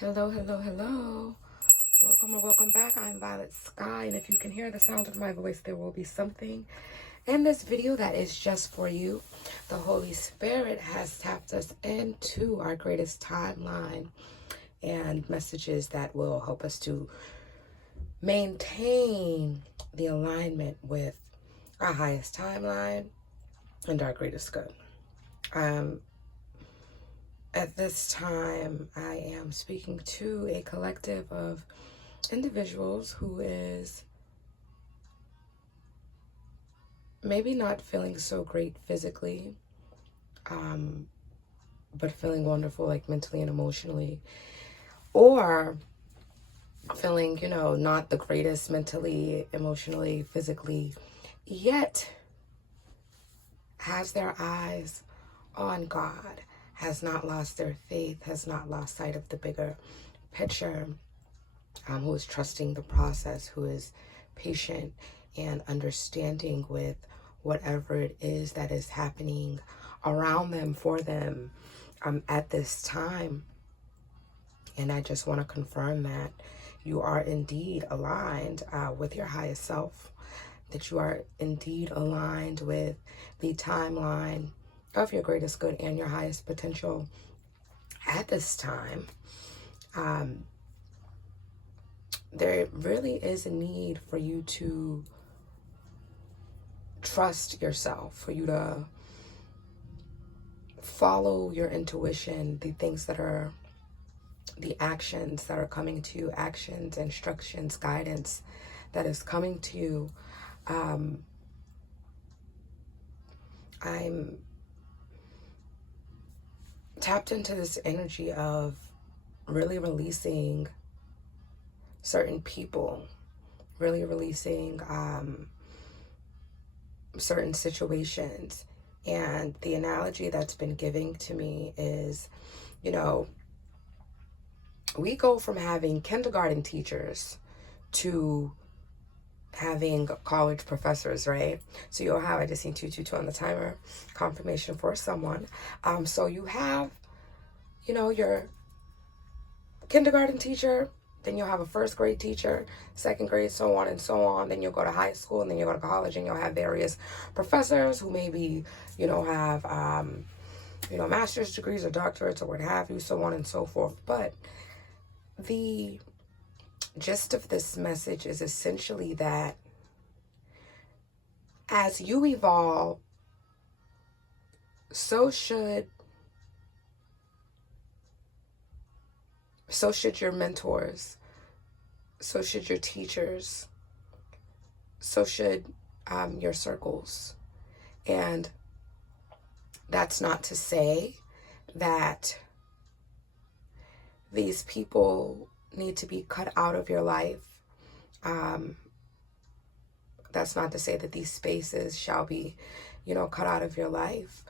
Hello, hello, hello. Welcome or welcome back. I'm Violet Sky, and if you can hear the sound of my voice, there will be something in this video that is just for you. The Holy Spirit has tapped us into our greatest timeline and messages that will help us to maintain the alignment with our highest timeline and our greatest good. At this time, I am speaking to a collective of individuals who is maybe not feeling so great physically, but feeling wonderful like mentally and emotionally, or feeling, not the greatest mentally, emotionally, physically, yet has their eyes on God, has not lost their faith, has not lost sight of the bigger picture, who is trusting the process, who is patient and understanding with whatever it is that is happening around them, for them, at this time. And I just want to confirm that you are indeed aligned with your highest self, that you are indeed aligned with the timeline of your greatest good and your highest potential at this time. There really is a need for you to trust yourself, for you to follow your intuition, the things that are, the actions that are coming to you, actions, instructions, guidance that is coming to you. I'm tapped into this energy of really releasing certain people, really releasing certain situations. And the analogy that's been given to me is, we go from having kindergarten teachers to having college professors, right? So you'll have, I just seen 222 on the timer, confirmation for someone. So you have, your kindergarten teacher, then you'll have a first grade teacher, second grade, so on and so on. Then you'll go to high school, and then you'll go to college, and you'll have various professors who maybe, have, master's degrees or doctorates or what have you, so on and so forth. But the gist of this message is essentially that as you evolve, so should your mentors, so should your teachers, so should your circles. And that's not to say that these people need to be cut out of your life. That's not to say that these spaces shall be, cut out of your life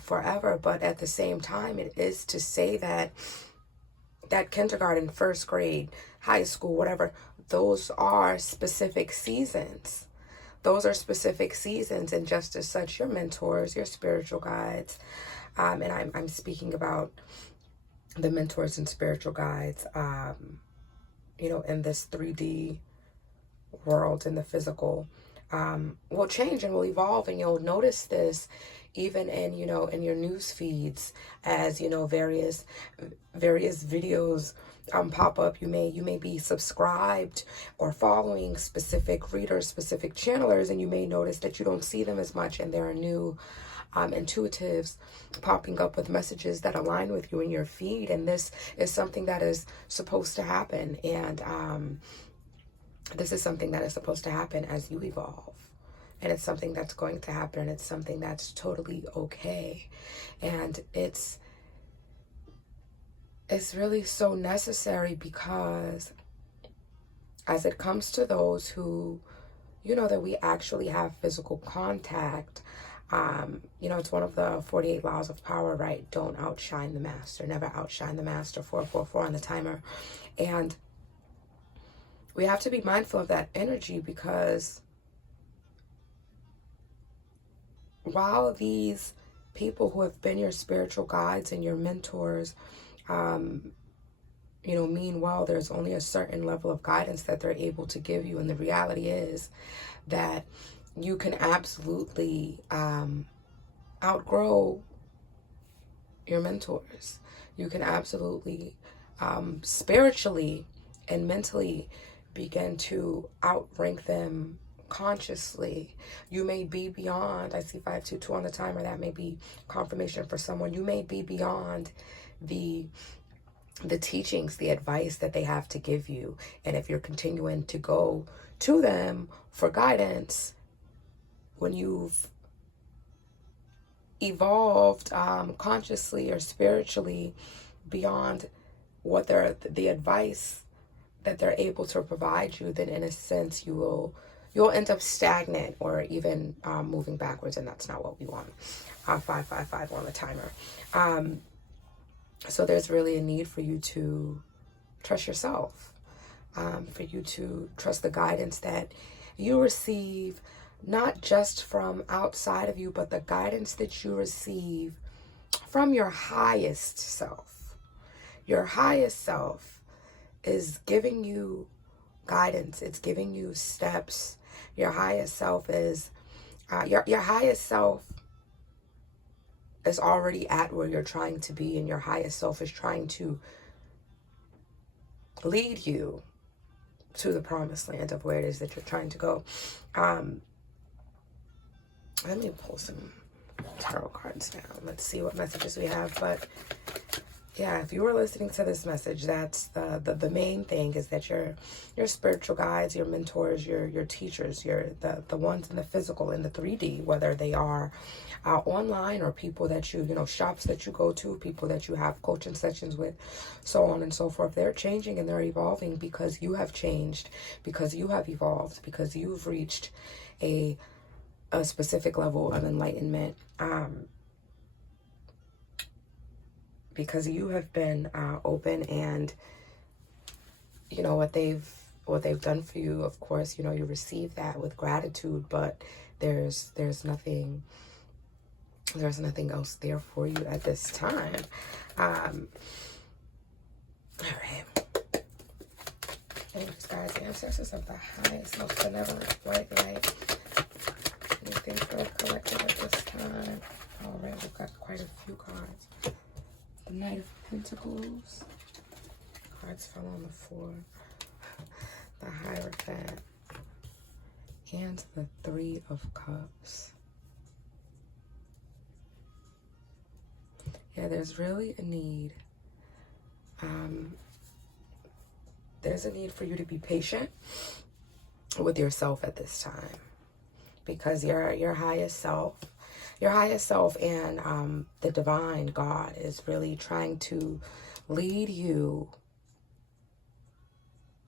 forever. But at the same time, it is to say that kindergarten, first grade, high school, whatever, those are specific seasons. Those are specific seasons, and just as such, your mentors, your spiritual guides, and I'm speaking about the mentors and spiritual guides, in this 3D world, in the physical, will change and will evolve, and you'll notice this even in, in your news feeds as, various videos pop up. You may be subscribed or following specific readers, specific channelers, and you may notice that you don't see them as much, and there are new intuitives popping up with messages that align with you in your feed. And this is something that is supposed to happen, and this is something that is supposed to happen as you evolve. And it's something that's going to happen, and it's something that's totally okay. And it's really so necessary, because as it comes to those who, that we actually have physical contact, it's one of the 48 laws of power, right? Don't outshine the master, never outshine the master, 444 on the timer. And we have to be mindful of that energy, because while these people who have been your spiritual guides and your mentors, mean well. There's only a certain level of guidance that they're able to give you. And the reality is that you can absolutely outgrow your mentors. You can absolutely spiritually and mentally begin to outrank them consciously. You may be beyond, I see 522 on the timer, that may be confirmation for someone. You may be beyond the teachings, the advice that they have to give you. And if you're continuing to go to them for guidance, when you've evolved consciously or spiritually beyond what the advice that they're able to provide you, then in a sense you'll end up stagnant or even moving backwards, and that's not what we want. 555 on the timer. So there's really a need for you to trust yourself, for you to trust the guidance that you receive, not just from outside of you, but the guidance that you receive from your highest self. Your highest self is giving you guidance. It's giving you steps. Your highest self is, your highest self is already at where you're trying to be, and your highest self is trying to lead you to the promised land of where it is that you're trying to go. Let me pull some tarot cards down. Let's see what messages we have. But yeah, if you were listening to this message, that's the main thing, is that your spiritual guides, your mentors, your teachers, the ones in the physical, in the 3D, whether they are online or people that shops that you go to, people that you have coaching sessions with, so on and so forth. They're changing and they're evolving because you have changed, because you have evolved, because you've reached a specific level of enlightenment, because you have been open, and what they've done for you. Of course, you receive that with gratitude, but there's nothing else there for you at this time. All right. Angels, guides, ancestors of the highest, most benevolent white light. Anything for the collective at this time? All right, we've got quite a few cards. The Knight of Pentacles. Cards fell on the floor. The Hierophant. And the Three of Cups. Yeah, there's really a need. There's a need for you to be patient with yourself at this time, because your highest self and the divine God is really trying to lead you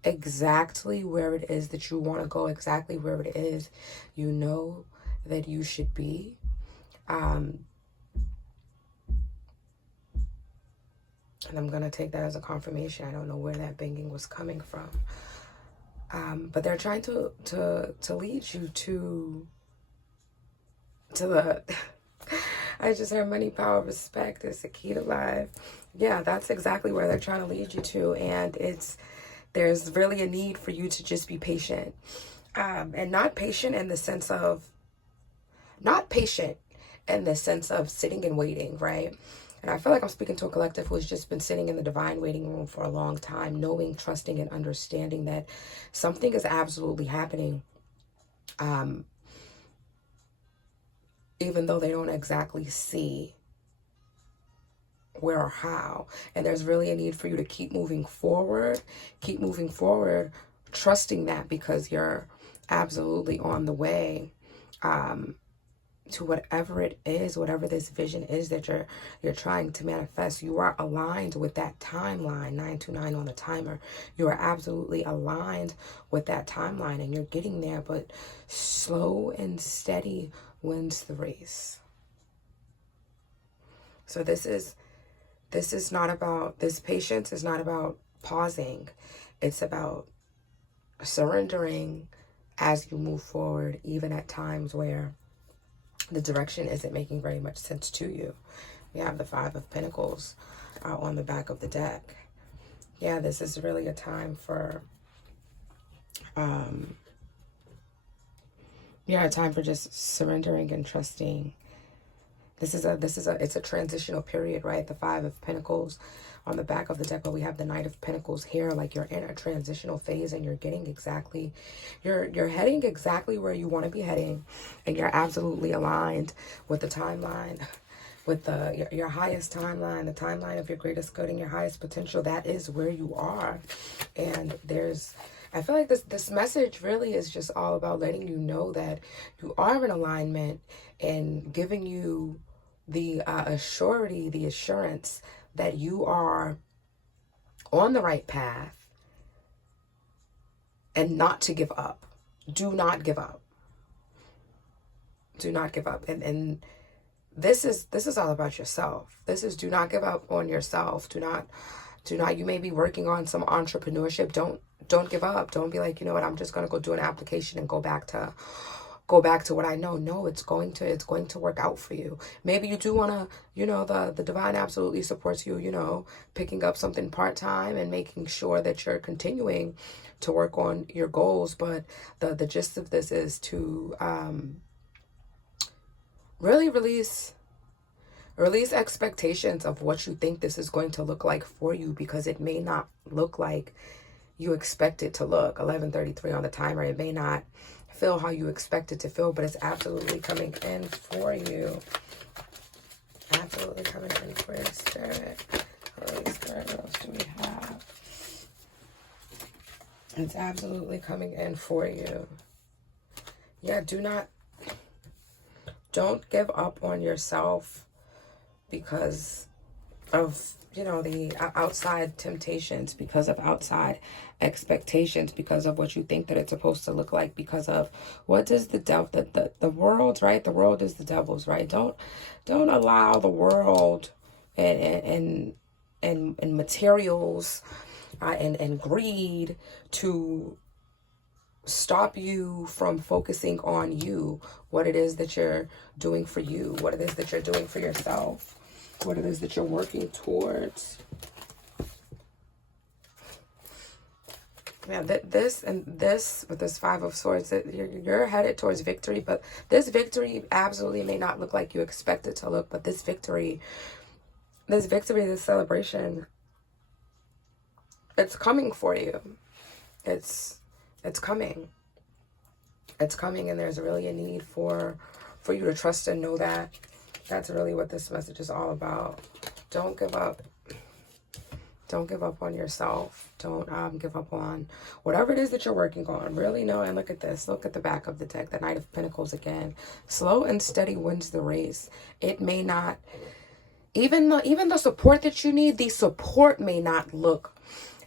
exactly where it is that you want to go, exactly where it is that you should be. And I'm going to take that as a confirmation. I don't know where that banging was coming from. But they're trying to lead you to the... I just heard money, power, respect is the key to life. Yeah, that's exactly where they're trying to lead you to. And there's really a need for you to just be patient. And not patient in the sense of sitting and waiting, right? And I feel like I'm speaking to a collective who has just been sitting in the divine waiting room for a long time, knowing, trusting, and understanding that something is absolutely happening, even though they don't exactly see where or how. And there's really a need for you to keep moving forward, trusting that, because you're absolutely on the way to whatever it is, whatever this vision is that you're trying to manifest. You are aligned with that timeline. 929 on the timer. You are absolutely aligned with that timeline, and you're getting there, but slow and steady wins the race. So this patience is not about pausing. It's about surrendering as you move forward, even at times where the direction isn't making very much sense to you. We have the Five of Pentacles on the back of the deck. Yeah, this is really a time for, yeah, a time for just surrendering and trusting. It's a transitional period, right? The Five of Pentacles on the back of the deck, but we have the Knight of Pentacles here. Like, you're in a transitional phase and you're getting exactly, you're heading exactly where you want to be heading, and you're absolutely aligned with the timeline, with your highest timeline, the timeline of your greatest good and your highest potential. That is where you are. And I feel like this message really is just all about letting you know that you are in alignment, and giving you the the assurance that you are on the right path, and not to give up. Do not give up. Do not give up. And this is all about yourself. This is, do not give up on yourself. Do not, you may be working on some entrepreneurship. Don't give up. Don't be like, you know what, I'm just going to go do an application and go back to what I know. No, it's going to work out for you. Maybe you do want to, the divine absolutely supports you, picking up something part-time and making sure that you're continuing to work on your goals. But the gist of this is to really release expectations of what you think this is going to look like for you, because it may not look like you expect it to look. 11:33 on the timer. It may not feel how you expect it to feel, but it's absolutely coming in for you. Absolutely coming in for your spirit. Holy Spirit, what else do we have? It's absolutely coming in for you. Yeah, don't give up on yourself because of, the outside temptations, because of outside expectations, because of what you think that it's supposed to look like, because of what does the devil, the world, right? The world is the devil's, right? Don't allow the world and materials and greed to stop you from focusing on you, what it is that you're doing for you, what it is that you're doing for yourself, what it is that you're working towards. Yeah, this with this Five of Swords, that you're headed towards victory, but this victory absolutely may not look like you expect it to look, but this victory, this celebration, it's coming for you. It's coming. It's coming, and there's really a need for you to trust and know that. That's really what this message is all about. Don't give up. Don't give up on yourself. Don't give up on whatever it is that you're working on. Really know, and look at this. Look at the back of the deck, the Knight of Pentacles again. Slow and steady wins the race. It may not, even the support that you need, the support may not look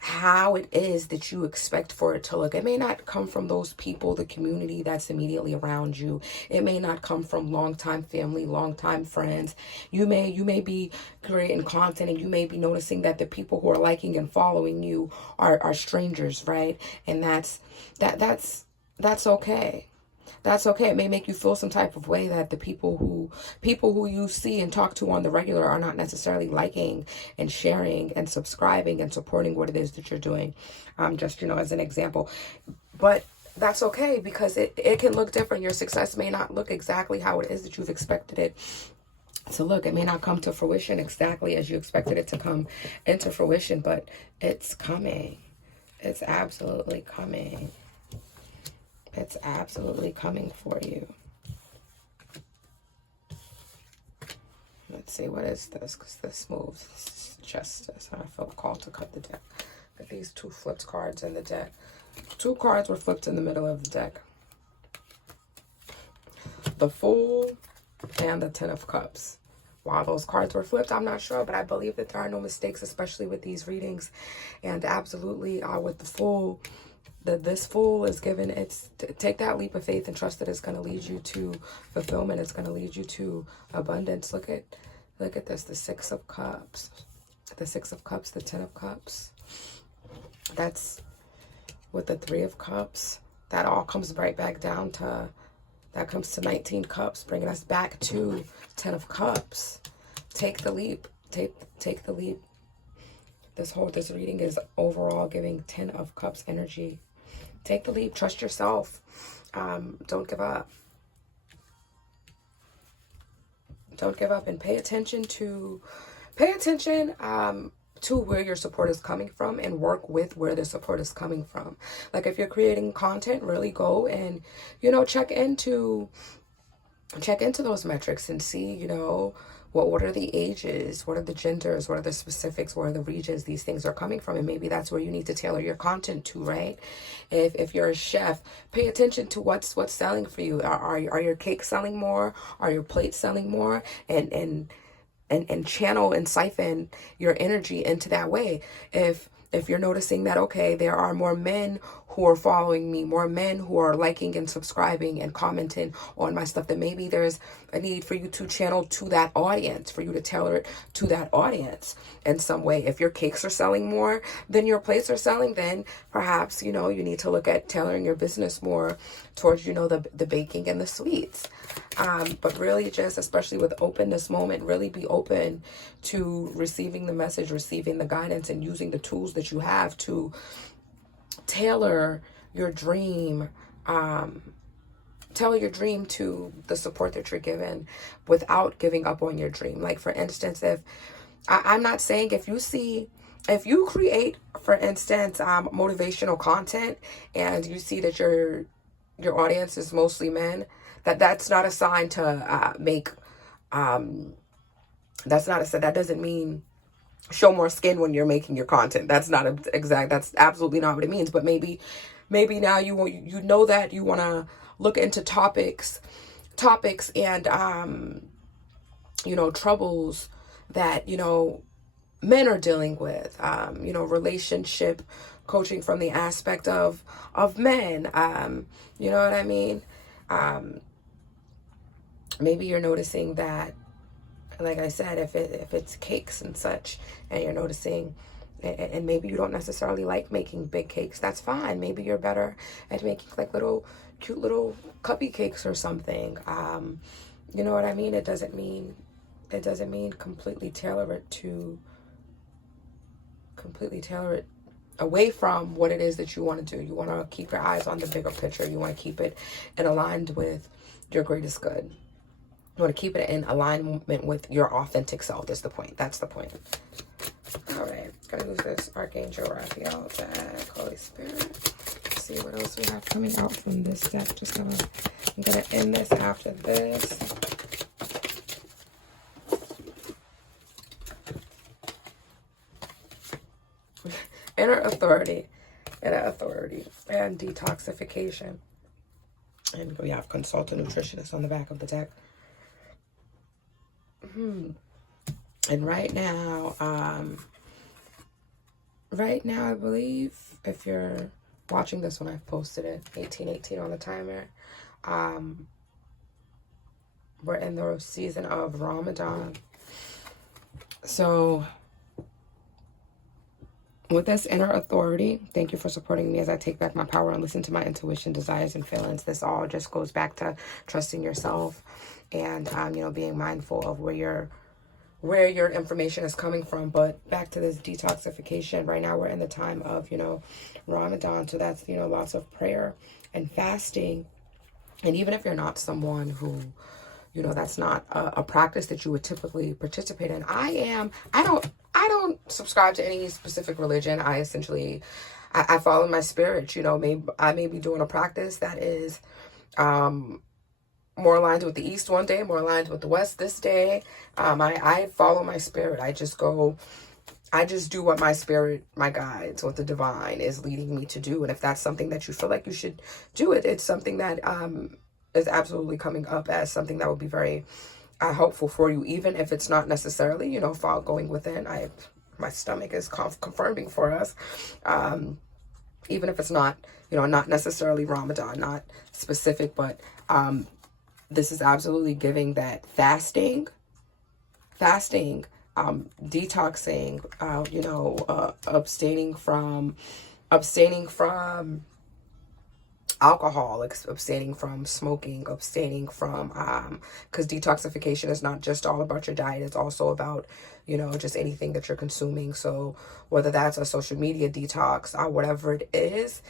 how it is that you expect for it to look. It may not come from those people, the community that's immediately around you. It may not come from longtime family, longtime friends. You may be creating content and you may be noticing that the people who are liking and following you are strangers, right? And that's okay. That's okay. It may make you feel some type of way that the people who you see and talk to on the regular are not necessarily liking and sharing and subscribing and supporting what it is that you're doing. Just, as an example. But that's okay, because it can look different. Your success may not look exactly how it is that you've expected it to look. It may not come to fruition exactly as you expected it to come into fruition, but it's coming. It's absolutely coming. It's absolutely coming for you. Let's see, what is this? Because this moves. This is justice. I felt called to cut the deck. Got these two flipped cards in the deck. Two cards were flipped in the middle of the deck. The Fool and the Ten of Cups. Why those cards were flipped, I'm not sure, but I believe that there are no mistakes, especially with these readings. And absolutely, with the Fool, this Fool is given, it's take that leap of faith and trust that it's going to lead you to fulfillment. It's going to lead you to abundance. Look at this, the Six of Cups, the Six of Cups, the Ten of Cups. That's with the Three of Cups. That all comes right back down to, that comes to 19 Cups, bringing us back to 10 of Cups. Take the leap. Take the leap. This reading is overall giving 10 of Cups energy. Take the leap. Trust yourself. Don't give up. Don't give up, and pay attention to where your support is coming from, and work with where the support is coming from. Like if you're creating content, really go and, you know, check into those metrics and see, you know, what are the ages, what are the genders, what are the specifics, where are the regions these things are coming from, and maybe that's where you need to tailor your content to, right? If you're a chef, pay attention to what's selling for you. Are your cakes selling more? Are your plates selling more? And channel and siphon your energy into that way. If you're noticing that, okay, there are more men who are following me, more men who are liking and subscribing and commenting on my stuff, then maybe there's a need for you to channel to that audience, for you to tailor it to that audience in some way. If your cakes are selling more than your plates are selling, then perhaps, you know, you need to look at tailoring your business more towards, you know, the baking and the sweets. But really just, especially with openness moment, really be open to receiving the message, receiving the guidance, and using the tools that you have to tailor your dream, tailor your dream to the support that you're given without giving up on your dream. Like for instance, I'm not saying if you create, for instance, motivational content and you see that your audience is mostly men, that's not a sign to that doesn't mean show more skin when you're making your content. That's absolutely not what it means. But maybe now you know that you want to look into topics and you know, troubles that, you know, men are dealing with, you know, relationship coaching from the aspect of men, you know what I mean? Maybe you're noticing that, like I said, if it's cakes and such, and you're noticing, and maybe you don't necessarily like making big cakes, that's fine. Maybe you're better at making like cute little cuppy cakes or something. You know what I mean? It doesn't mean completely tailor it away from what it is that you want to do. You want to keep your eyes on the bigger picture. You want to keep it in aligned with your greatest good. You want to keep it in alignment with your authentic self. Is the point. That's the point. All right. Gonna use this Archangel Raphael deck, Holy Spirit. Let's see what else we have coming out from this deck. I'm gonna end this after this. Inner authority, and detoxification. And we have consult a nutritionist on the back of the deck. And right now, I believe if you're watching this when I've posted it, 1818 on the timer. We're in the season of Ramadan. So with this inner authority, thank you for supporting me as I take back my power and listen to my intuition, desires, and feelings. This all just goes back to trusting yourself and, you know, being mindful of where your information is coming from. But back to this detoxification. Right now we're in the time of, you know, Ramadan. So that's, you know, lots of prayer and fasting. And even if you're not someone who, you know, that's not a practice that you would typically participate in. I don't subscribe to any specific religion. I essentially, I follow my spirit. You know, I may be doing a practice that is more aligned with the East one day, more aligned with the West this day. I follow my spirit. I just do what my spirit, my guides, what the divine is leading me to do. And if that's something that you feel like you should do, it's something that is absolutely coming up as something that would be very helpful for you, even if it's not necessarily, you know, going within. My stomach is confirming for us. Even if it's not, you know, not necessarily Ramadan, not specific, but this is absolutely giving that fasting, detoxing, you know, abstaining from alcohol, abstaining from smoking, abstaining from, because detoxification is not just all about your diet, it's also about, you know, just anything that you're consuming. So whether that's a social media detox or whatever it is,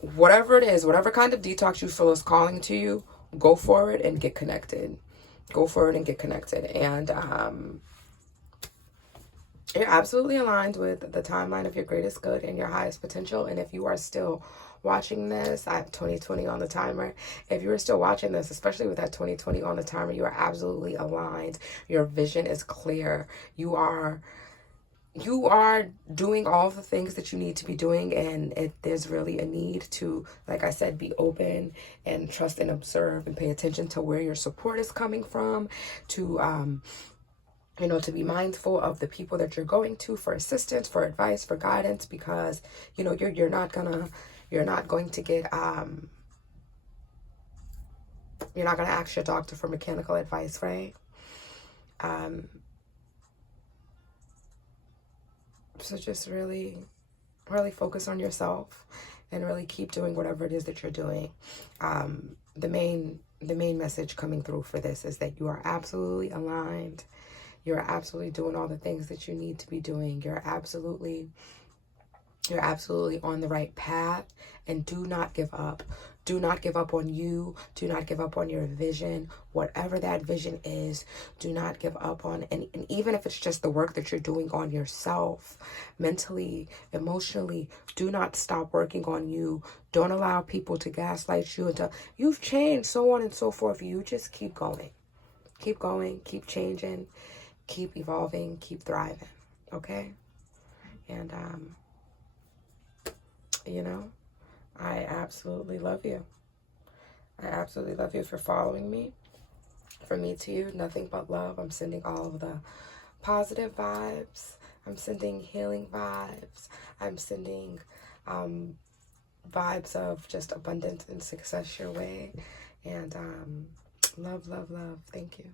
whatever kind of detox you feel is calling to you, go for it and get connected. Go for it and get connected. And you're absolutely aligned with the timeline of your greatest good and your highest potential. And if you are still watching this, I have 2020 on the timer. If you are still watching this, especially with that 2020 on the timer, you are absolutely aligned. Your vision is clear. You are doing all the things that you need to be doing, and there's really a need to, like I said, be open and trust and observe and pay attention to where your support is coming from, to you know, to be mindful of the people that you're going to for assistance, for advice, for guidance, because, you know, you're not going to get you're not going to ask your doctor for mechanical advice, right? So just really focus on yourself and really keep doing whatever it is that you're doing. The main message coming through for this is that you are absolutely aligned. You're absolutely doing all the things that you need to be doing. You're absolutely on the right path, and do not give up. Do not give up on you. Do not give up on your vision. Whatever that vision is, do not give up on. And even if it's just the work that you're doing on yourself, mentally, emotionally, do not stop working on you. Don't allow people to gaslight you until you've changed, so on and so forth. You just keep going. Keep going. Keep changing. Keep evolving. Keep thriving. Okay? And, you know, I absolutely love you. I absolutely love you for following me. From me to you, nothing but love. I'm sending all of the positive vibes. I'm sending healing vibes. I'm sending vibes of just abundance and success your way. And love, love, love. Thank you.